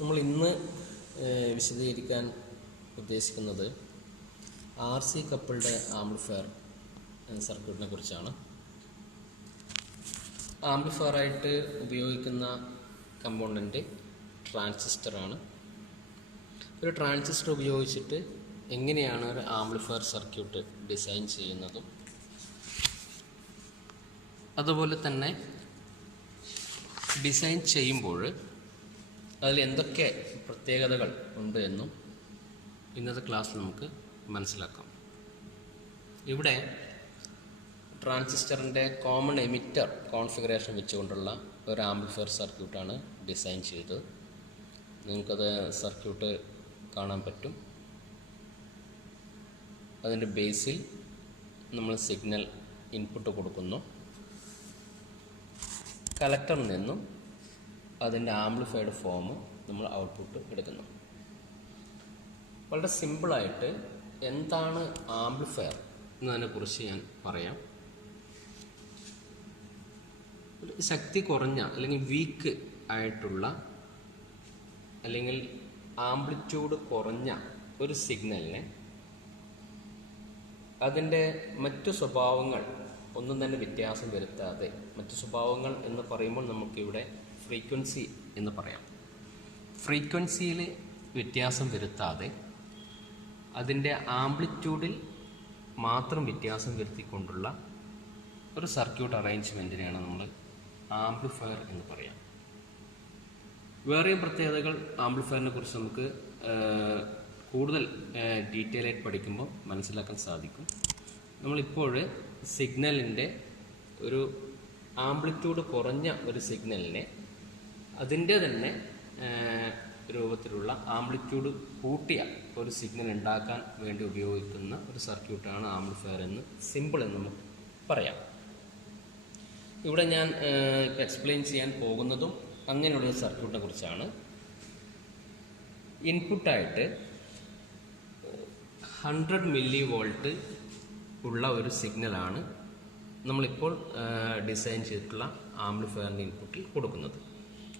നമ്മൾ ഇന്ന് വിശദീകരിക്കാൻ ഉദ്ദേശിക്കുന്നത് ആർ സി കപ്പിൾഡ് ആംപ്ലിഫയർ സർക്യൂട്ടിനെ കുറിച്ചാണ്. ആംപ്ലിഫയറായിട്ട് ഉപയോഗിക്കുന്ന കമ്പോണൻറ്റ് ട്രാൻസിസ്റ്ററാണ്. ഒരു ട്രാൻസിസ്റ്റർ ഉപയോഗിച്ചിട്ട് എങ്ങനെയാണ് ഒരു ആംപ്ലിഫയർ സർക്യൂട്ട് ഡിസൈൻ ചെയ്യുന്നതും അതുപോലെ തന്നെ ഡിസൈൻ ചെയ്യുമ്പോൾ അതിൽ എന്തൊക്കെ പ്രത്യേകതകൾ ഉണ്ട് എന്നും ഇന്നത്തെ ക്ലാസ്സിൽ നമുക്ക് മനസ്സിലാക്കാം. ഇവിടെ ട്രാൻസിസ്റ്ററിൻ്റെ കോമൺ എമിറ്റർ കോൺഫിഗറേഷൻ വെച്ചുകൊണ്ടുള്ള ഒരു ആംപ്ലിഫയർ സർക്യൂട്ടാണ് ഡിസൈൻ ചെയ്തത്. നിങ്ങൾക്കത് സർക്യൂട്ട് കാണാൻ പറ്റും. അതിൻ്റെ ബേസിൽ നമ്മൾ സിഗ്നൽ ഇൻപുട്ട് കൊടുക്കുന്നു. കലക്ടറിൽ നിന്നും അതിൻ്റെ ആംപ്ലിഫൈഡ് ഫോം നമ്മൾ ഔട്ട്പുട്ട് എടുക്കുന്നു. വളരെ സിമ്പിളായിട്ട് എന്താണ് ആംപ്ലിഫയർ എന്നതിനെക്കുറിച്ച് ഞാൻ പറയാം. ശക്തി കുറഞ്ഞ അല്ലെങ്കിൽ വീക്ക് ആയിട്ടുള്ള അല്ലെങ്കിൽ ആംപ്ലിറ്റ്യൂഡ് കുറഞ്ഞ ഒരു സിഗ്നലിനെ അതിൻ്റെ മറ്റു സ്വഭാവങ്ങൾ ഒന്നും തന്നെ വ്യത്യാസം വരുത്താതെ, മറ്റു സ്വഭാവങ്ങൾ എന്ന് പറയുമ്പോൾ നമുക്കിവിടെ ഫ്രീക്വൻസി എന്ന് പറയാം. ഫ്രീക്വൻസിയിൽ വ്യത്യാസം വരുത്താതെ അതിൻ്റെ ആംപ്ലിറ്റ്യൂഡിൽ മാത്രം വ്യത്യാസം വരുത്തിക്കൊണ്ടുള്ള ഒരു സർക്യൂട്ട് അറേഞ്ച്മെൻറ്റിനെയാണ് നമ്മൾ ആംപ്ലിഫയർ എന്ന് പറയാം. വേറെയും പ്രത്യേകതകൾ ആംപ്ലിഫയറിനെ കുറിച്ച് നമുക്ക് കൂടുതൽ ഡീറ്റെയിൽ ആയിട്ട് പഠിക്കുമ്പോൾ മനസ്സിലാക്കാൻ സാധിക്കും. നമ്മളിപ്പോൾ സിഗ്നലിൻ്റെ ഒരു ആംപ്ലിറ്റ്യൂഡ് കുറഞ്ഞ ഒരു സിഗ്നലിനെ അതിൻ്റെ തന്നെ രൂപത്തിലുള്ള ആംപ്ലിറ്റ്യൂഡ് കൂട്ടിയ ഒരു സിഗ്നൽ ഉണ്ടാക്കാൻ വേണ്ടി ഉപയോഗിക്കുന്ന ഒരു സർക്യൂട്ടാണ് ആംപ്ലിഫയർ എന്ന് സിമ്പിൾ എന്ന് നമുക്ക് പറയാം. ഇവിടെ ഞാൻ എക്സ്പ്ലെയിൻ ചെയ്യാൻ പോകുന്നതും അങ്ങനെയുള്ള സർക്യൂട്ടിനെ കുറിച്ചാണ്. ഇൻപുട്ടായിട്ട് 100 മില്ലി വോൾട്ട് ഉള്ള ഒരു സിഗ്നലാണ് നമ്മളിപ്പോൾ ഡിസൈൻ ചെയ്തിട്ടുള്ള ആംപ്ലിഫയറിൻ്റെ ഇൻപുട്ടിൽ കൊടുക്കുന്നത്.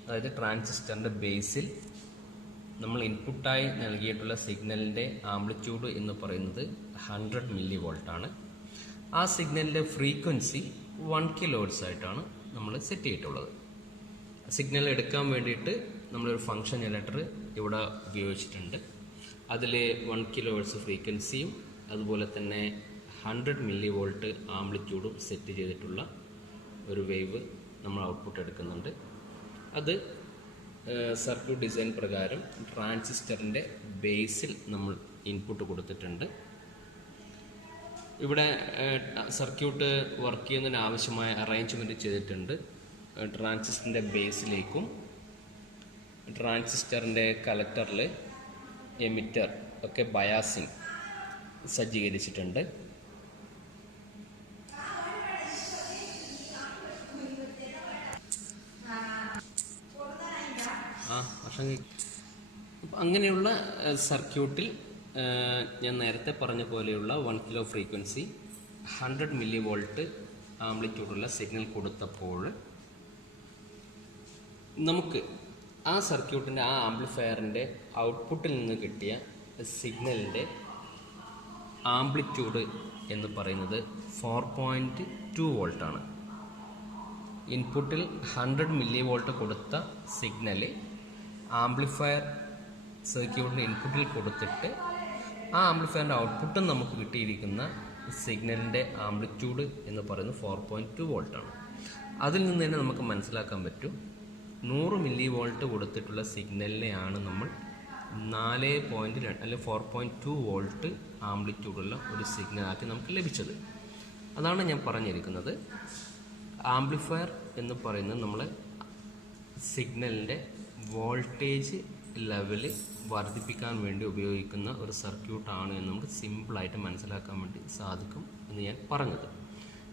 അതായത് ട്രാൻസിസ്റ്ററിൻ്റെ ബേസിൽ നമ്മൾ ഇൻപുട്ടായി നൽകിയിട്ടുള്ള സിഗ്നലിൻ്റെ ആംപ്ലിറ്റ്യൂഡ് എന്ന് പറയുന്നത് 100 മില്ലി വോൾട്ടാണ്. ആ സിഗ്നലിൻ്റെ ഫ്രീക്വൻസി 1 കിലോഹെർട്സ് ആയിട്ടാണ് നമ്മൾ സെറ്റ് ചെയ്തിട്ടുള്ളത്. സിഗ്നൽ എടുക്കാൻ വേണ്ടിയിട്ട് നമ്മളൊരു ഫങ്ഷൻ ജനറേറ്റർ ഇവിടെ ഉപയോഗിച്ചിട്ടുണ്ട്. അതിൽ 1 കിലോഹെർട്സ് ഫ്രീക്വൻസിയും അതുപോലെ തന്നെ 100 മില്ലി വോൾട്ട് ആംപ്ലിറ്റ്യൂഡും സെറ്റ് ചെയ്തിട്ടുള്ള ഒരു വേവ് നമ്മൾ ഔട്ട്പുട്ട് എടുക്കുന്നുണ്ട്. അത് സർക്യൂട്ട് ഡിസൈൻ പ്രകാരം ട്രാൻസിസ്റ്ററിൻ്റെ ബേസിൽ നമ്മൾ ഇൻപുട്ട് കൊടുത്തിട്ടുണ്ട്. ഇവിടെ സർക്യൂട്ട് വർക്ക് ചെയ്യുന്നതിന് ആവശ്യമായ അറേഞ്ച്മെൻറ്റ് ചെയ്തിട്ടുണ്ട്. ട്രാൻസിസ്റ്ററിൻ്റെ ബേസിലേക്കും ട്രാൻസിസ്റ്ററിൻ്റെ കലക്ടറിൽ എമിറ്റർ ഒക്കെ ബയാസിങ് സജ്ജീകരിച്ചിട്ടുണ്ട്. അങ്ങനെയുള്ള സർക്യൂട്ടിൽ ഞാൻ നേരത്തെ പറഞ്ഞ പോലെയുള്ള 1 കിലോ ഫ്രീക്വൻസി 100 മില്ലി വോൾട്ട് ആംപ്ലിറ്റ്യൂഡുള്ള സിഗ്നൽ കൊടുത്തപ്പോൾ നമുക്ക് ആ സർക്യൂട്ടിൻ്റെ ആ ആംപ്ലിഫയറിൻ്റെ ഔട്ട്പുട്ടിൽ നിന്ന് കിട്ടിയ സിഗ്നലിൻ്റെ ആംപ്ലിറ്റ്യൂഡ് എന്ന് പറയുന്നത് 4.2 വോൾട്ടാണ്. ഇൻപുട്ടിൽ 100 മില്ലി വോൾട്ട് കൊടുത്ത സിഗ്നൽ ആംപ്ലിഫയർ സർക്യൂട്ടിൻ്റെ ഇൻപുട്ടിൽ കൊടുത്തിട്ട് ആ ആംപ്ലിഫയറിൻ്റെ ഔട്ട്പുട്ടും നമുക്ക് കിട്ടിയിരിക്കുന്ന സിഗ്നലിൻ്റെ ആംപ്ലിറ്റ്യൂഡ് എന്ന് പറയുന്നത് 4.2 വോൾട്ടാണ്. അതിൽ നിന്ന് തന്നെ നമുക്ക് മനസ്സിലാക്കാൻ പറ്റും 100 മില്ലി വോൾട്ട് കൊടുത്തിട്ടുള്ള സിഗ്നലിനെയാണ് നമ്മൾ 4.2 അല്ലെങ്കിൽ 4.2 വോൾട്ട് ആംപ്ലിറ്റ്യൂഡുള്ള ഒരു സിഗ്നലാക്കി നമുക്ക് ലഭിച്ചത്. അതാണ് ഞാൻ പറഞ്ഞിരിക്കുന്നത്. ആംപ്ലിഫയർ എന്ന് പറയുന്നത് നമ്മൾ സിഗ്നലിൻ്റെ വോൾട്ടേജ് ലെവല് വർദ്ധിപ്പിക്കാൻ വേണ്ടി ഉപയോഗിക്കുന്ന ഒരു സർക്യൂട്ടാണ് എന്ന് നമുക്ക് സിമ്പിളായിട്ട് മനസ്സിലാക്കാൻ വേണ്ടി സാധിക്കും എന്ന് ഞാൻ പറഞ്ഞത്.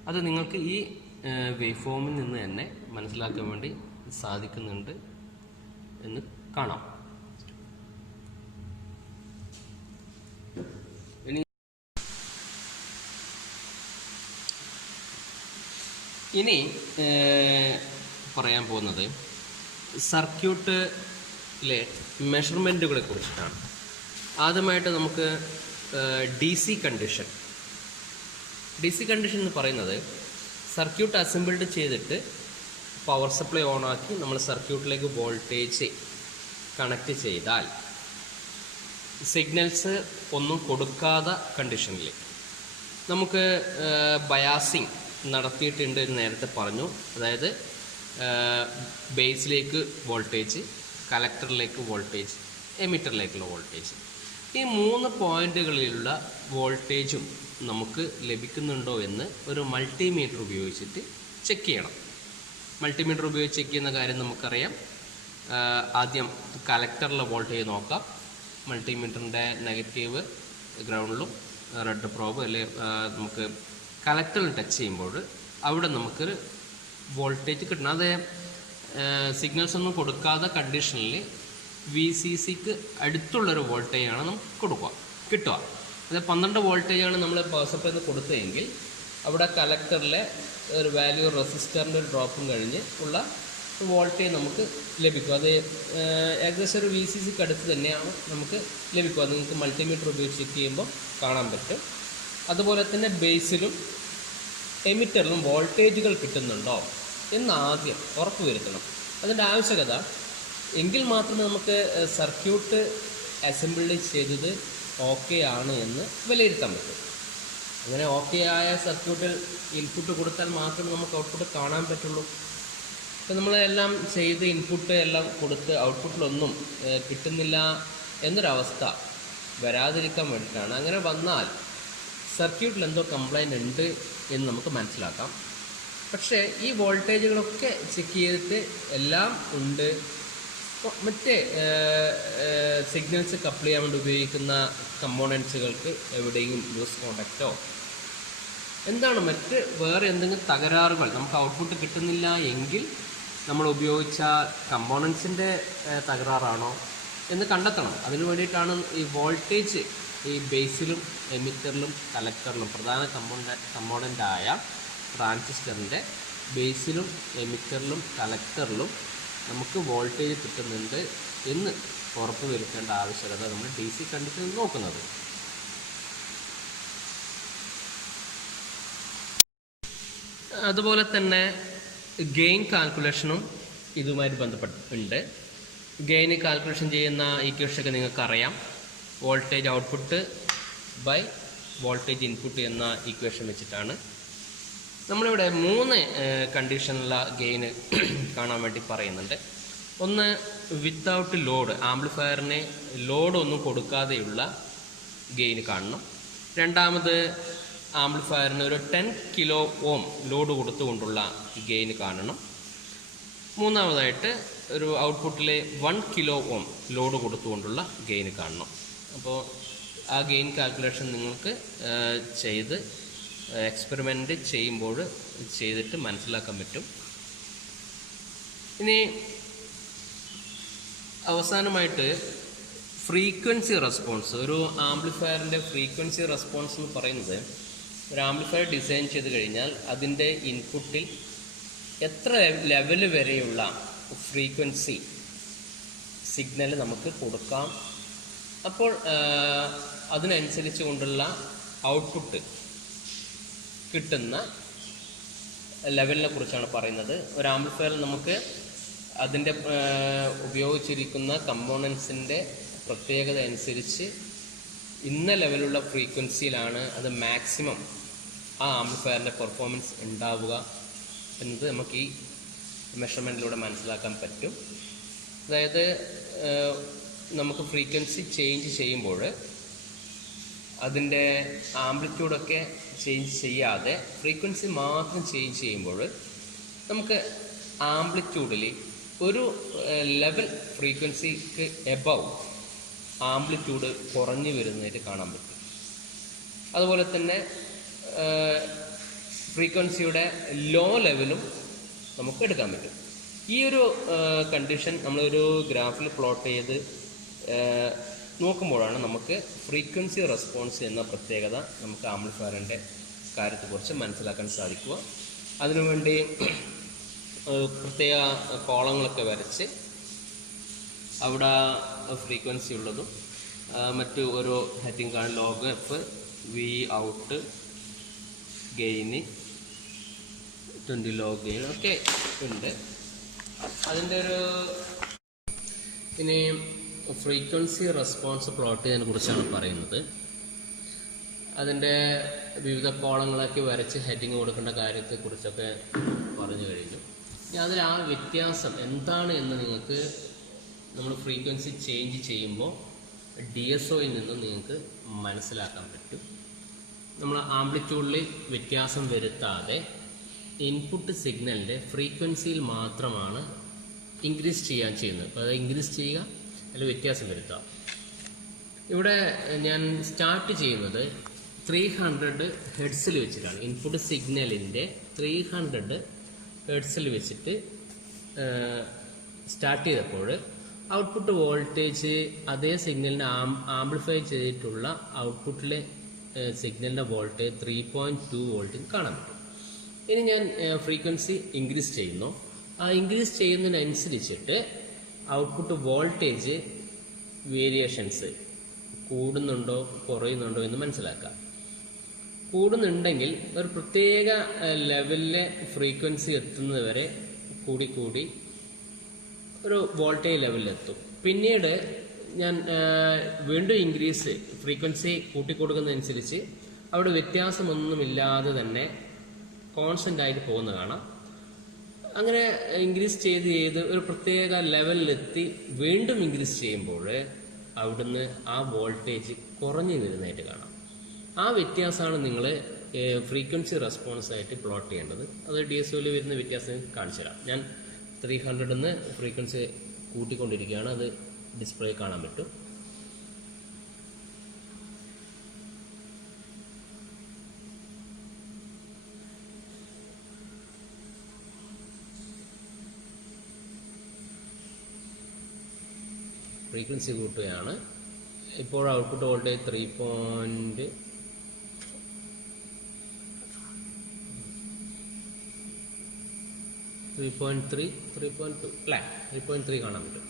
അത് നിങ്ങൾക്ക് ഈ വേവ് ഫോമിൽ നിന്ന് തന്നെ മനസ്സിലാക്കാൻ വേണ്ടി സാധിക്കുന്നുണ്ട് എന്ന് കാണാം. ഇനി പറയാൻ പോകുന്നത് സർക്യൂട്ട് ഇല്ലേ മെഷർമെൻറ്റുകളെ കുറിച്ചിട്ടാണ്. ആദ്യമായിട്ട് നമുക്ക് ഡി സി കണ്ടീഷൻ എന്ന് പറയുന്നത് സർക്യൂട്ട് അസംബിൾഡ് ചെയ്തിട്ട് പവർ സപ്ലൈ ഓണാക്കി നമ്മൾ സർക്യൂട്ടിലേക്ക് വോൾട്ടേജ് കണക്ട് ചെയ്താൽ സിഗ്നൽസ് ഒന്നും കൊടുക്കാത്ത കണ്ടീഷനിൽ നമുക്ക് ബയാസിങ് നടത്തിയിട്ടുണ്ട് എന്ന് നേരത്തെ പറഞ്ഞു. അതായത് ബേസിലേക്ക് വോൾട്ടേജ്, കലക്ടറിലേക്ക് വോൾട്ടേജ്, എമിറ്ററിലേക്കുള്ള വോൾട്ടേജ്, ഈ 3 പോയിന്റുകളിലുള്ള വോൾട്ടേജും നമുക്ക് ലഭിക്കുന്നുണ്ടോ എന്ന് ഒരു മൾട്ടിമീറ്റർ ഉപയോഗിച്ചിട്ട് ചെക്ക് ചെയ്യണം. മൾട്ടിമീറ്റർ ഉപയോഗിച്ച് ചെക്ക് ചെയ്യുന്ന കാര്യം നമുക്കറിയാം. ആദ്യം കലക്ടറിലെ വോൾട്ടേജ് നോക്കാം. മൾട്ടിമീറ്ററിൻ്റെ നെഗറ്റീവ് ഗ്രൗണ്ടിലും റെഡ് പ്രോബ് നമുക്ക് കലക്ടറിൽ ടച്ച് ചെയ്യുമ്പോൾ അവിടെ നമുക്കൊരു വോൾട്ടേജ് കിട്ടണം. അത് സിഗ്നൽസ് ഒന്നും കൊടുക്കാത്ത കണ്ടീഷനിൽ VCCക്ക് അടുത്തുള്ളൊരു വോൾട്ടേജാണ് നമുക്ക് കിട്ടുക. അത് 12 വോൾട്ടേജാണ് നമ്മൾ പവർ സപ്ലൈന്ന് കൊടുത്തതെങ്കിൽ അവിടെ കലക്ടറിലെ ഒരു വാല്യൂ റെസിസ്റ്ററിൻ്റെ ഒരു ഡ്രോപ്പും കഴിഞ്ഞ് ഉള്ള വോൾട്ടേജ് നമുക്ക് ലഭിക്കും. അത് ഏകദേശം ഒരു VCCക്ക് അടുത്ത് തന്നെയാണ് നമുക്ക് ലഭിക്കുക. അത് നിങ്ങൾക്ക് മൾട്ടിമീറ്റർ ഉപയോഗിച്ച് ചെക്ക് ചെയ്യുമ്പോൾ കാണാൻ പറ്റും. അതുപോലെ തന്നെ ബേസിലും എമിറ്ററിലും വോൾട്ടേജുകൾ കിട്ടുന്നുണ്ടോ എന്ന് ആദ്യം ഉറപ്പ് വരുത്തണം. അതിൻ്റെ ആവശ്യകത എങ്കിൽ മാത്രമേ നമുക്ക് സർക്യൂട്ട് അസംബിൾഡ് ചെയ്തത് ഓക്കെ ആണ് എന്ന് വിലയിരുത്താൻ പറ്റും. അങ്ങനെ ഓക്കെ ആയ സർക്യൂട്ടിൽ ഇൻപുട്ട് കൊടുത്താൽ മാത്രമേ നമുക്ക് ഔട്ട്പുട്ട് കാണാൻ പറ്റുള്ളൂ. ഇപ്പം നമ്മളെല്ലാം ചെയ്ത് ഇൻപുട്ട് എല്ലാം കൊടുത്ത് ഔട്ട്പുട്ടിലൊന്നും കിട്ടുന്നില്ല എന്നൊരവസ്ഥ വരാതിരിക്കാൻ വേണ്ടിയിട്ടാണ്. അങ്ങനെ വന്നാൽ സർക്യൂട്ടിൽ എന്തോ കംപ്ലൈൻറ്റ് ഉണ്ട് എന്ന് നമുക്ക് മനസ്സിലാക്കാം. പക്ഷേ ഈ വോൾട്ടേജുകളൊക്കെ ചെക്ക് ചെയ്തിട്ട് എല്ലാം ഉണ്ട്. മറ്റേ സിഗ്നൽസ് കപ്പിൾ ചെയ്യാൻ വേണ്ടി ഉപയോഗിക്കുന്ന കമ്പോണൻസുകൾക്ക് എവിടെയെങ്കിലും ലൂസ് കോണ്ടാക്റ്റോ എന്താണ് മറ്റ് വേറെ എന്തെങ്കിലും തകരാറുകൾ നമുക്ക് ഔട്ട്പുട്ട് കിട്ടുന്നില്ല എങ്കിൽ നമ്മൾ ഉപയോഗിച്ച കമ്പോണൻസിൻ്റെ തകരാറാണോ എന്ന് കണ്ടെത്തണം. അതിനു വേണ്ടിയിട്ടാണ് ഈ വോൾട്ടേജ് ഈ ബേസിലും എമിറ്ററിലും കലക്ടറിലും പ്രധാന കമ്പോണൻ്റായ ട്രാൻസിസ്റ്ററിൻ്റെ ബേസിലും എമിറ്ററിലും കലക്ടറിലും നമുക്ക് വോൾട്ടേജ് കിട്ടുന്നുണ്ട് എന്ന് ഉറപ്പ് വരുത്തേണ്ട ആവശ്യകത നമ്മൾ DC കണ്ടീഷനിൽ നോക്കുന്നത്. അതുപോലെ തന്നെ ഗെയിൻ കാൽക്കുലേഷനും ഇതുമായിട്ട് ബന്ധപ്പെട്ടുണ്ട്. ഗെയിൻ കാൽക്കുലേഷൻ ചെയ്യുന്ന ഈക്വേഷനൊക്കെ നിങ്ങൾക്കറിയാം. Voltage output by voltage input എന്ന ഈക്വേഷൻ വെച്ചിട്ടാണ്. നമ്മളിവിടെ 3 കണ്ടീഷനുള്ള ഗെയിന് കാണാൻ വേണ്ടി പറയുന്നുണ്ട്. ഒന്ന് വിത്തൗട്ട് ലോഡ്, ആംപ്ലിഫയറിന് ലോഡ് ഒന്നും കൊടുക്കാതെയുള്ള ഗെയിന് കാണണം. രണ്ടാമത് ആംപ്ലിഫയറിന് ഒരു 10 കിലോ ഓം ലോഡ് കൊടുത്തുകൊണ്ടുള്ള ഗെയിന് കാണണം. മൂന്നാമതായിട്ട് ഒരു ഔട്ട്പുട്ടിൽ 1 കിലോ ഓം ലോഡ് കൊടുത്തുകൊണ്ടുള്ള ഗെയിന് കാണണം. അപ്പോൾ ആ ഗെയിൻ കാൽക്കുലേഷൻ നിങ്ങൾക്ക് ചെയ്ത് എക്സ്പെരിമെൻ്റ് ചെയ്യുമ്പോൾ ചെയ്തിട്ട് മനസ്സിലാക്കാൻ പറ്റും. ഇനി അവസാനമായിട്ട് ഫ്രീക്വൻസി റെസ്പോൺസ്. ഒരു ആംപ്ലിഫയറിൻ്റെ ഫ്രീക്വൻസി റെസ്പോൺസ് എന്ന് പറയുന്നത് ഒരു ആംപ്ലിഫയർ ഡിസൈൻ ചെയ്ത് കഴിഞ്ഞാൽ അതിൻ്റെ ഇൻപുട്ടിൽ എത്ര ലെവൽ വരെയുള്ള ഫ്രീക്വൻസി സിഗ്നൽ നമുക്ക് കൊടുക്കാം, അപ്പോൾ അതിനനുസരിച്ച് കൊണ്ടുള്ള ഔട്ട്പുട്ട് കിട്ടുന്ന ലെവലിനെ കുറിച്ചാണ് പറയുന്നത്. ഒരു ആംപ്ലിഫയറിൽ നമുക്ക് അതിൻ്റെ ഉപയോഗിച്ചിരിക്കുന്ന കമ്പോണൻസിൻ്റെ പ്രത്യേകത അനുസരിച്ച് ഇന്ന ലെവലുള്ള ഫ്രീക്വൻസിയിലാണ് അത് മാക്സിമം ആ ആംപ്ലിഫയറിൻ്റെ പെർഫോമൻസ് ഉണ്ടാവുക എന്നത് നമുക്ക് ഈ മെഷർമെൻറ്റിലൂടെ മനസ്സിലാക്കാൻ പറ്റും. അതായത് നമുക്ക് ഫ്രീക്വൻസി ചേഞ്ച് ചെയ്യുമ്പോൾ അതിൻ്റെ ആംപ്ലിറ്റ്യൂഡൊക്കെ ചേഞ്ച് ചെയ്യാതെ ഫ്രീക്വൻസി മാത്രം ചേഞ്ച് ചെയ്യുമ്പോൾ നമുക്ക് ആംപ്ലിറ്റ്യൂഡിൽ ഒരു ലെവൽ ഫ്രീക്വൻസിക്ക് എബവ് ആംപ്ലിറ്റ്യൂഡ് കുറഞ്ഞു വരുന്നതായിട്ട് കാണാൻ പറ്റും. അതുപോലെ തന്നെ ഫ്രീക്വൻസിയുടെ ലോ ലെവലും നമുക്ക് എടുക്കാൻ പറ്റും. ഈ ഒരു കണ്ടീഷൻ നമ്മളൊരു ഗ്രാഫിൽ പ്ലോട്ട് ചെയ്ത് നോക്കുമ്പോഴാണ് നമുക്ക് ഫ്രീക്വൻസി റെസ്പോൺസ് എന്ന പ്രത്യേകത നമുക്ക് ആംപ്ലിഫയറിൻ്റെ കാര്യത്തെക്കുറിച്ച് മനസ്സിലാക്കാൻ സാധിക്കുക. അതിനുവേണ്ടി പ്രത്യേക കോളങ്ങളൊക്കെ വരച്ച് അവിടെ ഫ്രീക്വൻസി ഉള്ളതും മറ്റ് ഓരോ ഹെഡിങ് കാണും. Log F, V out, gain 20 log gain ഒക്കെ ഉണ്ട്. അതിൻ്റെ ഒരു ഇനി ഫ്രീക്വൻസി റെസ്പോൺസ് പ്ലോട്ട് ചെയ്യുന്നതിനെ കുറിച്ചാണ് പറയുന്നത്. അതിൻ്റെ വിവിധ കോളങ്ങളൊക്കെ വരച്ച് ഹെഡിങ് കൊടുക്കേണ്ട കാര്യത്തെക്കുറിച്ചൊക്കെ പറഞ്ഞു കഴിഞ്ഞു. ഇനി അതിൽ ആ വ്യത്യാസം എന്താണ് എന്ന് നിങ്ങൾക്ക് നമ്മൾ ഫ്രീക്വൻസി ചേഞ്ച് ചെയ്യുമ്പോൾ DSOയിൽ നിന്നും നിങ്ങൾക്ക് മനസ്സിലാക്കാൻ പറ്റും. നമ്മൾ ആംപ്ലിറ്റ്യൂഡിൽ വ്യത്യാസം വരുത്താതെ ഇൻപുട്ട് സിഗ്നലിൻ്റെ ഫ്രീക്വൻസിയിൽ മാത്രമാണ് ഇൻക്രീസ് ചെയ്യാൻ ചെയ്യുന്നത്. അപ്പോൾ അത് ഇൻക്രീസ് ചെയ്യുക, അതിൽ വ്യത്യാസം വരുത്തുക. ഇവിടെ ഞാൻ സ്റ്റാർട്ട് ചെയ്യുന്നത് 300 ഹെഡ്സിൽ വെച്ചിട്ടാണ്. ഇൻപുട്ട് സിഗ്നലിൻ്റെ 300 ഹെഡ്സിൽ വെച്ചിട്ട് സ്റ്റാർട്ട് ചെയ്തപ്പോൾ ഔട്ട്പുട്ട് വോൾട്ടേജ് അതേ സിഗ്നലിനെ ആംപ്ലിഫൈ ചെയ്തിട്ടുള്ള ഔട്ട്പുട്ടിലെ സിഗ്നലിൻ്റെ വോൾട്ടേജ് 3.2 വോൾട്ടിൽ കാണാൻ പറ്റും. ഇനി ഞാൻ ഫ്രീക്വൻസി ഇൻക്രീസ് ചെയ്യുന്നു. ആ ഇൻക്രീസ് ചെയ്യുന്നതിനനുസരിച്ചിട്ട് ഔട്ട്പുട്ട് വോൾട്ടേജ് വേരിയേഷൻസ് കൂടുന്നുണ്ടോ കുറയുന്നുണ്ടോ എന്ന് മനസ്സിലാക്കാം. കൂടുന്നുണ്ടെങ്കിൽ ഒരു പ്രത്യേക ലെവലിലെ ഫ്രീക്വൻസി എത്തുന്നത് വരെ കൂടി ഒരു വോൾട്ടേജ് ലെവലിലെത്തും. പിന്നീട് ഞാൻ വീണ്ടും ഇൻക്രീസ് ഫ്രീക്വൻസി കൂട്ടിക്കൊടുക്കുന്നതനുസരിച്ച് അവിടെ വ്യത്യാസമൊന്നുമില്ലാതെ തന്നെ കോൺസ്റ്റൻ്റ് ആയിട്ട് പോകുന്ന കാണാം. അങ്ങനെ ഇൻക്രീസ് ചെയ്ത് ഒരു പ്രത്യേക ലെവലിലെത്തി വീണ്ടും ഇൻക്രീസ് ചെയ്യുമ്പോൾ അവിടുന്ന് ആ വോൾട്ടേജ് കുറഞ്ഞു വരുന്നതായിട്ട് കാണാം. ആ വ്യത്യാസമാണ് നിങ്ങൾ ഫ്രീക്വൻസി റെസ്പോൺസ് ആയിട്ട് പ്ലോട്ട് ചെയ്യേണ്ടത്. അത് DSOയിൽ വരുന്ന വ്യത്യാസം കാണിച്ചു തരാം. ഞാൻ 300 ഫ്രീക്വൻസി കൂട്ടിക്കൊണ്ടിരിക്കുകയാണ്. അത് ഡിസ്പ്ലേ കാണാൻ പറ്റും. ഫ്രീക്വൻസി കൂട്ടുകയാണ്. ഇപ്പോൾ ഔട്ട്പുട്ട് വോൾട്ടേജ് 3.2 അല്ലേ, 3.3 കാണാൻ പറ്റും.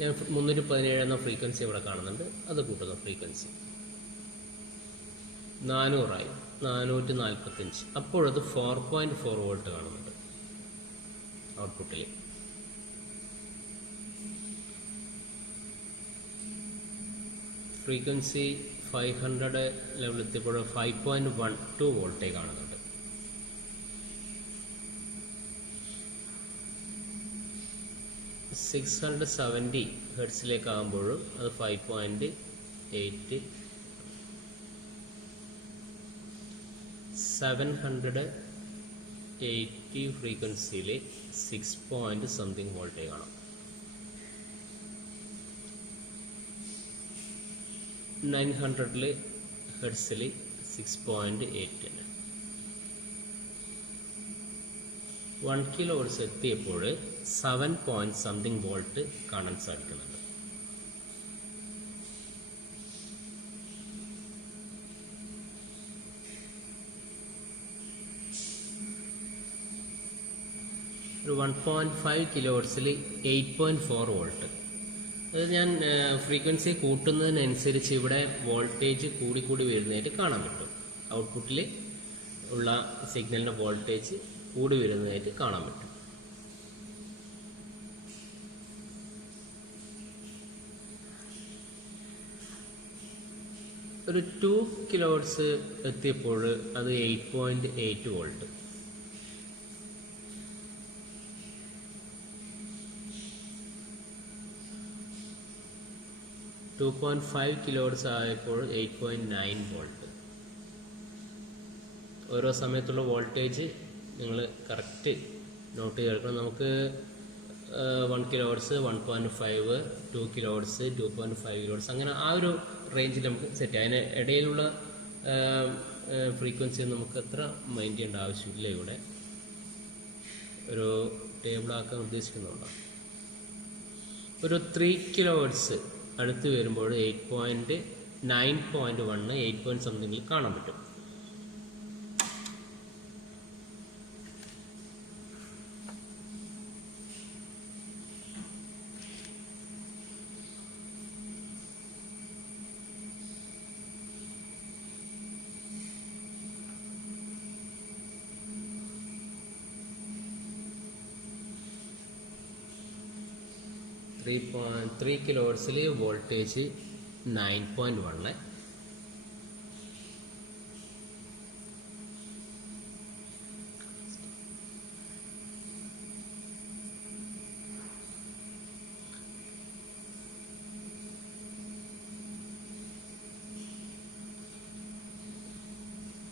ഞാൻ 317 എന്ന ഫ്രീക്വൻസി ഇവിടെ കാണുന്നുണ്ട്. അത് കൂട്ടുന്നു. ഫ്രീക്വൻസി 400 445. അപ്പോഴത് 4.4 വോൾട്ട് കാണുന്നുണ്ട് ഔട്ട്പുട്ടിൽ. ഫ്രീക്വൻസി 500 ലെവലെത്തിയപ്പോൾ 5.12 വോൾട്ടേ കാണുന്നുണ്ട്. $670 ഹെർട്സിലേക്ക് ആകുമ്പോഴും അത് 5.8. 780 ഫ്രീക്വൻസിയിൽ 6 something വോൾട്ടേ കാണാം. 900 ഹെർട്സിൽ 6.8. 1 kHz എത്തിയപ്പോൾ 7 something വോൾട്ട് കാണാൻ സാധിക്കുന്നുണ്ട്. ഒരു 1.5 kHz 8.4 വോൾട്ട്. അത് ഞാൻ ഫ്രീക്വൻസി കൂട്ടുന്നതിനനുസരിച്ച് ഇവിടെ വോൾട്ടേജ് കൂടി വരുന്നതായിട്ട് കാണാൻ പറ്റും. ഔട്ട്പുട്ടിൽ ഉള്ള സിഗ്നലിൻ്റെ വോൾട്ടേജ് കൂടി വരുന്നതായിട്ട് കാണാൻ പറ്റും. ഒരു 2 kHz എത്തിയപ്പോൾ അത് 8.8 വോൾട്ട്. ടു 2.5 kHz ആയപ്പോൾ 8.9 വോൾട്ട്. ഓരോ സമയത്തുള്ള വോൾട്ടേജ് നിങ്ങൾ കറക്റ്റ് നോട്ട് ചെയ്തെടുക്കണം. നമുക്ക് 1 kHz 1.5, 2 kHz 2.5 kHz അങ്ങനെ ആ ഒരു റേഞ്ചിൽ നമുക്ക് സെറ്റ് ചെയ്യാം. അതിന് ഇടയിലുള്ള ഫ്രീക്വൻസി നമുക്ക് അത്ര മൈൻഡ് ചെയ്യേണ്ട ആവശ്യമില്ല. ഇവിടെ ഒരു ടേബിളാക്കാൻ ഉദ്ദേശിക്കുന്നുണ്ടോ. ഒരു 3 kHz അടുത്ത് വരുമ്പോൾ 8.9.1 8 something കാണാൻ പറ്റും. 3 കിലോ ഹെർട്സിൽ voltage 9.1.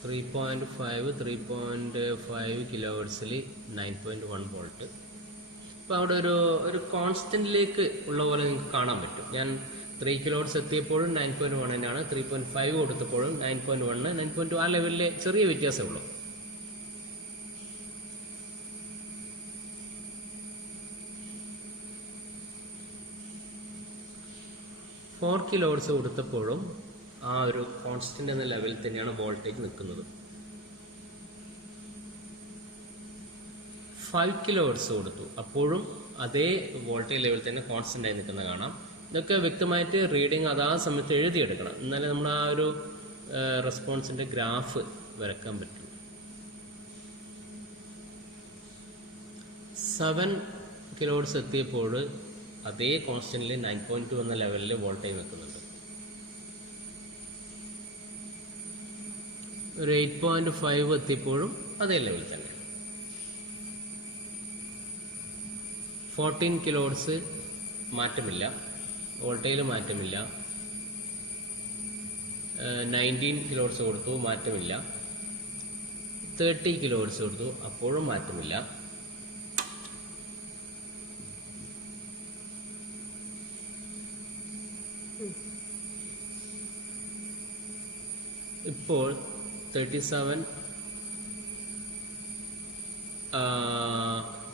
Three point five kilo ഹെർട്സിൽ 9.1 വോൾട്ട്. അപ്പോൾ അവിടെ ഒരു കോൺസ്റ്റൻറ്റിലേക്ക് ഉള്ള പോലെ നിങ്ങൾക്ക് കാണാൻ പറ്റും. ഞാൻ 3 കിലോ ഹെർട്സ് എത്തിയപ്പോഴും 9.1 തന്നെയാണ്, 3.5 കൊടുത്തപ്പോഴും 9.1, 9.2 ആ ലെവലിലെ ചെറിയ വ്യത്യാസമേ ഉള്ളൂ. ഫോർ കിലോ ഹെർട്സ് കൊടുത്തപ്പോഴും ആ ഒരു കോൺസ്റ്റന്റ് എന്ന ലെവലിൽ തന്നെയാണ് വോൾട്ടേജ് നിൽക്കുന്നത്. 5 കിലോ ഹെർട്സ് കൊടുത്തു, അപ്പോഴും അതേ വോൾട്ടേജ് ലെവലിൽ തന്നെ കോൺസ്റ്റന്റ് ആയി നിൽക്കുന്നത് കാണാം. ഇതൊക്കെ വ്യക്തമായിട്ട് റീഡിങ് അതാ സമയത്ത് എഴുതിയെടുക്കണം, എന്നാലേ നമ്മൾ ആ ഒരു റെസ്പോൺസിന്റെ ഗ്രാഫ് വരക്കാൻ പറ്റും. 7 കിലോ ഹെർട്സ് എത്തിയപ്പോൾ അതേ കോൺസ്റ്റന്റിൽ 9.2 എന്ന ലെവലിൽ വോൾട്ടേജ് നിൽക്കുന്നുണ്ട്. ഒരു 8.5 എത്തിയപ്പോഴും അതേ ലെവലിൽ തന്നെ. 14 കിലോ ഹെർട്സ് മാറ്റമില്ല, വോൾട്ടേജിൽ മാറ്റമില്ല. 19 കിലോ ഹെർട്സ് കൊടുത്തു, മാറ്റമില്ല. 30 കിലോ ഹെർട്സ് കൊടുത്തു, അപ്പോഴും മാറ്റമില്ല. ഇപ്പോൾ 37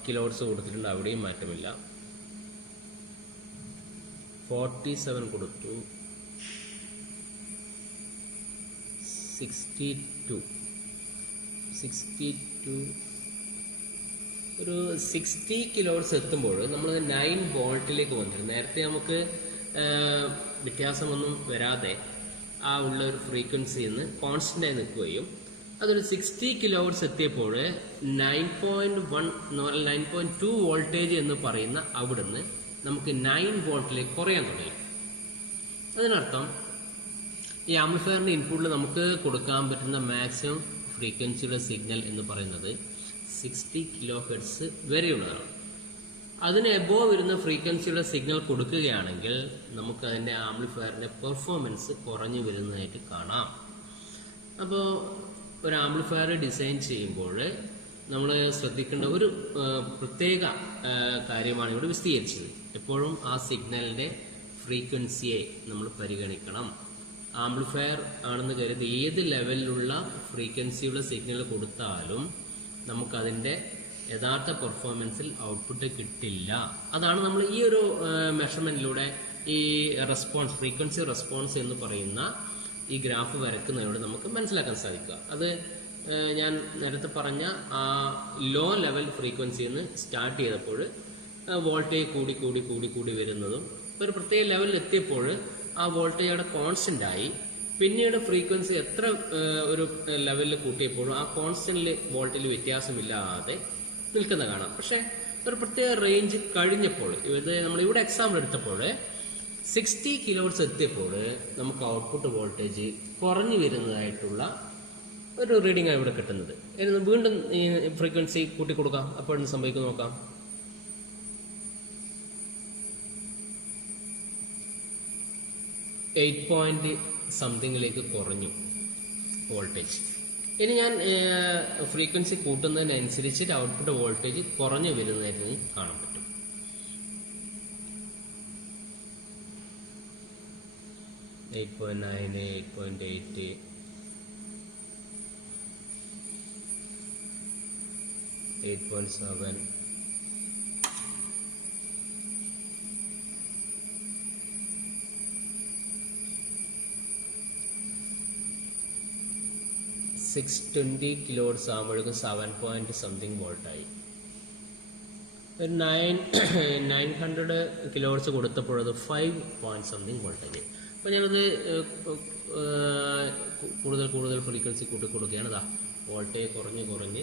കിലോ ഹെർട്സ് കൊടുത്തിട്ടുണ്ട്, അവിടെയും മാറ്റമില്ല. 47 കൊടുത്തു. 62 ഒരു 60 കിലോ ഹെർട്സ് എത്തുമ്പോൾ നമ്മൾ 9 വോൾട്ടിലേക്ക് വന്നിരുന്നു. നേരത്തെ നമുക്ക് വ്യത്യാസമൊന്നും വരാതെ ആ ഉള്ള ഒരു ഫ്രീക്വൻസിയിൽ നിന്ന് കോൺസ്റ്റൻ്റായി നിൽക്കുകയും അതൊരു 60 കിലോ ഹെർട്സ് എത്തിയപ്പോൾ 9.1 9.2 വോൾട്ടേജ് എന്ന് പറയുന്ന അവിടുന്ന് നമുക്ക് 9 വോൾട്ടിലേക്ക് കുറയാൻ തുടങ്ങി. അതിനർത്ഥം ഈ ആംപ്ലിഫയറിൻ്റെ ഇൻപുട്ടിൽ നമുക്ക് കൊടുക്കാൻ പറ്റുന്ന മാക്സിമം ഫ്രീക്വൻസിയുടെ സിഗ്നൽ എന്ന് പറയുന്നത് 60 കിലോ ഹെർട്സ് വരെയുള്ളതാണ്. അതിന് എബോവ് വരുന്ന ഫ്രീക്വൻസിയുടെ സിഗ്നൽ കൊടുക്കുകയാണെങ്കിൽ നമുക്ക് അതിൻ്റെ ആംപ്ലിഫയറിൻ്റെ പെർഫോമൻസ് കുറഞ്ഞു വരുന്നതായിട്ട് കാണാം. അപ്പോൾ ഒരു ആംപ്ലിഫയർ ഡിസൈൻ ചെയ്യുമ്പോൾ നമ്മൾ ശ്രദ്ധിക്കേണ്ട ഒരു പ്രത്യേക കാര്യമാണ് ഇവിടെ വിശദീകരിച്ചത്. എപ്പോഴും ആ സിഗ്നലിൻ്റെ ഫ്രീക്വൻസിയെ നമ്മൾ പരിഗണിക്കണം. ആംപ്ലിഫയർ ആണെന്ന് കരുതി ഏത് ലെവലിലുള്ള ഫ്രീക്വൻസിയുടെ സിഗ്നൽ കൊടുത്താലും നമുക്കതിൻ്റെ യഥാർത്ഥ പെർഫോമൻസിൽ ഔട്ട്പുട്ട് കിട്ടില്ല. അതാണ് നമ്മൾ ഈ ഒരു മെഷർമെൻറ്റിലൂടെ ഈ റെസ്പോൺസ്, ഫ്രീക്വൻസി റെസ്പോൺസ് എന്ന് പറയുന്ന ഈ ഗ്രാഫ് വരയ്ക്കുന്നതിലൂടെ നമുക്ക് മനസ്സിലാക്കാൻ സാധിക്കുക. അത് ഞാൻ നേരത്തെ പറഞ്ഞ ആ ലോ ലെവൽ ഫ്രീക്വൻസിയിൽ നിന്ന് സ്റ്റാർട്ട് ചെയ്തപ്പോൾ വോൾട്ടേജ് കൂടി കൂടി കൂടി കൂടി വരുന്നതും ഒരു പ്രത്യേക ലെവലിൽ എത്തിയപ്പോൾ ആ വോൾട്ടേജ് അവിടെ കോൺസ്റ്റൻ്റ് ആയി. പിന്നീട് ഫ്രീക്വൻസി എത്ര ഒരു ലെവലിൽ കൂട്ടിയപ്പോഴും ആ കോൺസ്റ്റൻ്റ് വോൾട്ടേജിൽ വ്യത്യാസമില്ലാതെ നിൽക്കുന്ന കാണാം. പക്ഷേ ഒരു പ്രത്യേക റേഞ്ച് കഴിഞ്ഞപ്പോൾ, ഇത് നമ്മളിവിടെ എക്സാമ്പിൾ എടുത്തപ്പോൾ 60 കിലോ ഹെർട്സ് എത്തിയപ്പോൾ നമുക്ക് ഔട്ട്പുട്ട് വോൾട്ടേജ് കുറഞ്ഞു വരുന്നതായിട്ടുള്ള ഒരു റീഡിംഗ് ആണ് ഇവിടെ കിട്ടുന്നത്. വീണ്ടും ഈ ഫ്രീക്വൻസി കൂട്ടി കൊടുക്കാം, അപ്പോഴും സംഭവിക്കും നോക്കാം. 8 സംതിങ്ങിലേക്ക് കുറഞ്ഞു വോൾട്ടേജ്. ഇനി ഞാൻ ഫ്രീക്വൻസി കൂട്ടുന്നതിനനുസരിച്ച് ഔട്ട്പുട്ട് വോൾട്ടേജ് കുറഞ്ഞു വരുന്നതായിട്ട് കാണാൻ പറ്റും. 8.9, 8.8, 8.7, 620 കിലോ ഹെർട്സ് ആകുമ്പോഴേക്കും 7 something വോൾട്ടായി. 900 കിലോ ഹെർട്സ് കൊടുത്തപ്പോഴത് 5 something വോൾട്ടായി. അപ്പോൾ ഞാനത് കൂടുതൽ ഫ്രീക്വൻസി കൂട്ടി കൊടുക്കുകയാണ്. വോൾട്ടേജ് കുറഞ്ഞ്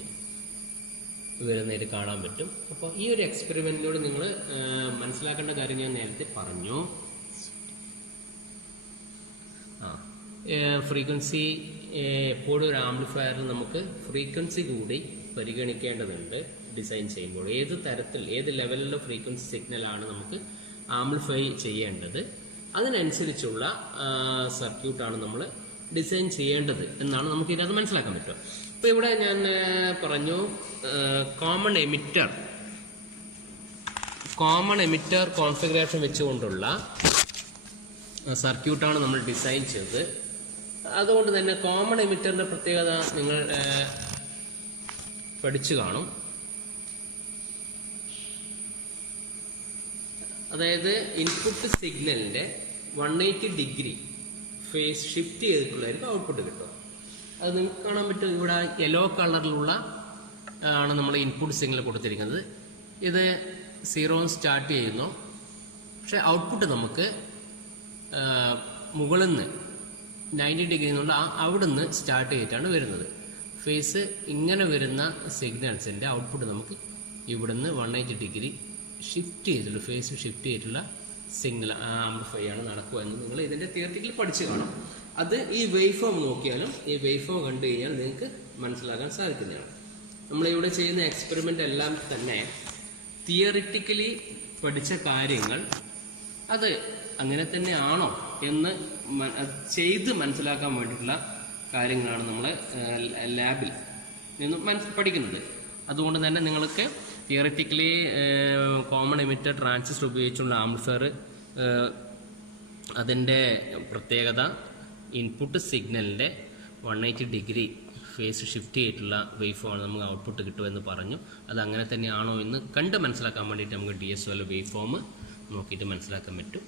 വരുന്നതായിട്ട് കാണാൻ പറ്റും. അപ്പോൾ ഈ ഒരു എക്സ്പെരിമെൻറ്റിലൂടെ നിങ്ങൾ മനസ്സിലാക്കേണ്ട കാര്യം ഞാൻ നേരത്തെ പറഞ്ഞു. ഫ്രീക്വൻസി എപ്പോഴും ഒരു ആംപ്ലിഫയറിൽ നമുക്ക് ഫ്രീക്വൻസി കൂടി പരിഗണിക്കേണ്ടതുണ്ട് ഡിസൈൻ ചെയ്യുമ്പോൾ. ഏത് ലെവലിലുള്ള ഫ്രീക്വൻസി സിഗ്നലാണ് നമുക്ക് ആംപ്ലിഫൈ ചെയ്യേണ്ടത്, അതിനനുസരിച്ചുള്ള സർക്യൂട്ടാണ് നമ്മൾ ഡിസൈൻ ചെയ്യേണ്ടത് എന്നാണ് നമുക്ക് ഇതിനകത്ത് മനസ്സിലാക്കാൻ പറ്റുക. അപ്പോൾ ഇവിടെ ഞാൻ പറഞ്ഞു കോമൺ എമിറ്റർ കോൺഫിഗറേഷൻ വെച്ചുകൊണ്ടുള്ള സർക്യൂട്ടാണ് നമ്മൾ ഡിസൈൻ ചെയ്തത്. അതുകൊണ്ട് തന്നെ കോമൺ എമിറ്ററിൻ്റെ പ്രത്യേകത നിങ്ങൾ പഠിച്ചു കാണും. അതായത് ഇൻപുട്ട് സിഗ്നലിൻ്റെ 180 ഡിഗ്രി ഫേസ് ഷിഫ്റ്റ് ചെയ്തിട്ടുള്ളതായിരിക്കും ഔട്ട്പുട്ട് കിട്ടും. അത് നിങ്ങൾക്ക് കാണാൻ പറ്റും. ഇവിടെ യെല്ലോ കളറിലുള്ള ആണ് നമ്മൾ ഇൻപുട്ട് സിഗ്നൽ കൊടുത്തിരിക്കുന്നത്. ഇത് 0 സ്റ്റാർട്ട് ചെയ്യുന്നു, പക്ഷെ ഔട്ട്പുട്ട് നമുക്ക് മുകളിൽ നിന്ന് 90 ഡിഗ്രി എന്നുള്ള അവിടുന്ന് സ്റ്റാർട്ട് ചെയ്തിട്ടാണ് വരുന്നത്. ഫേസ് ഇങ്ങനെ വരുന്ന സിഗ്നൽസിൻ്റെ ഔട്ട്പുട്ട് നമുക്ക് ഇവിടുന്ന് 180 ഡിഗ്രി ഷിഫ്റ്റ് ചെയ്തിട്ടുള്ള ഫേസ് ഷിഫ്റ്റ് ചെയ്തിട്ടുള്ള സിഗ്നൽ ആംപ്ലിഫൈ ആണ് നടക്കുക എന്ന് നിങ്ങൾ ഇതിൻ്റെ തിയററ്റിക്കലി പഠിച്ചു കാണും. അത് ഈ വേവ് ഫോം നോക്കിയാലും ഈ വേവ് ഫോം കണ്ടു കഴിഞ്ഞാൽ നിങ്ങൾക്ക് മനസ്സിലാക്കാൻ സാധിക്കുന്നതാണ്. നമ്മളിവിടെ ചെയ്യുന്ന എക്സ്പെരിമെൻ്റ് എല്ലാം തന്നെ തിയറിറ്റിക്കലി പഠിച്ച കാര്യങ്ങൾ അത് അങ്ങനെ തന്നെ ആണോ എന്ന് ചെയ്ത് മനസ്സിലാക്കാൻ വേണ്ടിയിട്ടുള്ള കാര്യങ്ങളാണ് നമ്മൾ ലാബിൽ നിന്നും പഠിക്കുന്നത്. അതുകൊണ്ട് തന്നെ നിങ്ങൾക്ക് തിയറിറ്റിക്കലി കോമൺ എമിറ്റർ ട്രാൻസിസ്റ്റർ ഉപയോഗിച്ചുള്ള ആംപ്ലിഫയർ അതിൻ്റെ പ്രത്യേകത ഇൻപുട്ട് സിഗ്നലിൻ്റെ 180 ഡിഗ്രി ഫേസ് ഷിഫ്റ്റ് ചെയ്തിട്ടുള്ള വേവ് ഫോമാണ് നമുക്ക് ഔട്ട്പുട്ട് കിട്ടുമെന്ന് പറഞ്ഞു. അത് അങ്ങനെ തന്നെയാണോ എന്ന് കണ്ട് മനസ്സിലാക്കാൻ വേണ്ടിയിട്ട് നമുക്ക് DSOL വേവ് ഫോം നോക്കിയിട്ട് മനസ്സിലാക്കാൻ പറ്റും.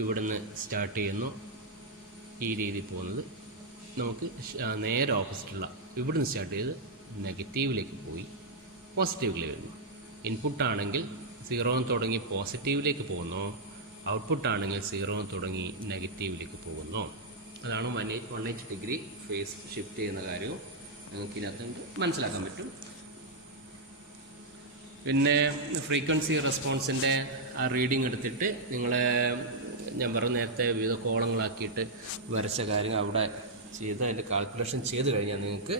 ഇവിടുന്ന് സ്റ്റാർട്ട് ചെയ്യുന്നു, ഈ രീതി പോകുന്നത് നമുക്ക് നേരെ ഓപ്പോസിറ്റുള്ള ഇവിടുന്ന് സ്റ്റാർട്ട് ചെയ്ത് നെഗറ്റീവിലേക്ക് പോയി പോസിറ്റീവിലേക്ക് വരുന്നു. ഇൻപുട്ടാണെങ്കിൽ 0 തുടങ്ങി പോസിറ്റീവിലേക്ക് പോകുന്നു, ഔട്ട്പുട്ടാണെങ്കിൽ 0 തുടങ്ങി നെഗറ്റീവിലേക്ക് പോകുന്നു. അതാണ് 180 ഡിഗ്രി ഫേസ് ഷിഫ്റ്റ് ചെയ്യുന്ന കാര്യവും നിങ്ങൾക്ക് ഇതിനകത്ത് മനസ്സിലാക്കാൻ പറ്റും. പിന്നെ ഫ്രീക്വൻസി റെസ്പോൺസിൻ്റെ ആ റീഡിങ് എടുത്തിട്ട് നിങ്ങൾ ഞാൻ പറഞ്ഞ നേരത്തെ വിവിധ കോളങ്ങളാക്കിയിട്ട് വരച്ച കാര്യങ്ങൾ അവിടെ ചെയ്ത് അതിൻ്റെ കാൽക്കുലേഷൻ ചെയ്ത് കഴിഞ്ഞാൽ നിങ്ങൾക്ക്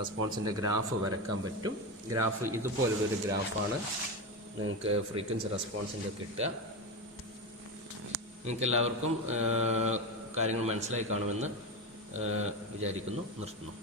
റെസ്പോൺസിൻ്റെ ഗ്രാഫ് വരക്കാൻ പറ്റും. ഗ്രാഫ് ഇതുപോലുള്ളൊരു ഗ്രാഫാണ് നിങ്ങൾക്ക് ഫ്രീക്വൻസി റെസ്പോൺസിൻ്റെ കിട്ടുക. നിങ്ങൾക്ക് എല്ലാവർക്കും കാര്യങ്ങൾ മനസ്സിലായി കാണുമെന്ന് വിചാരിക്കുന്നു. നിർത്തുന്നു.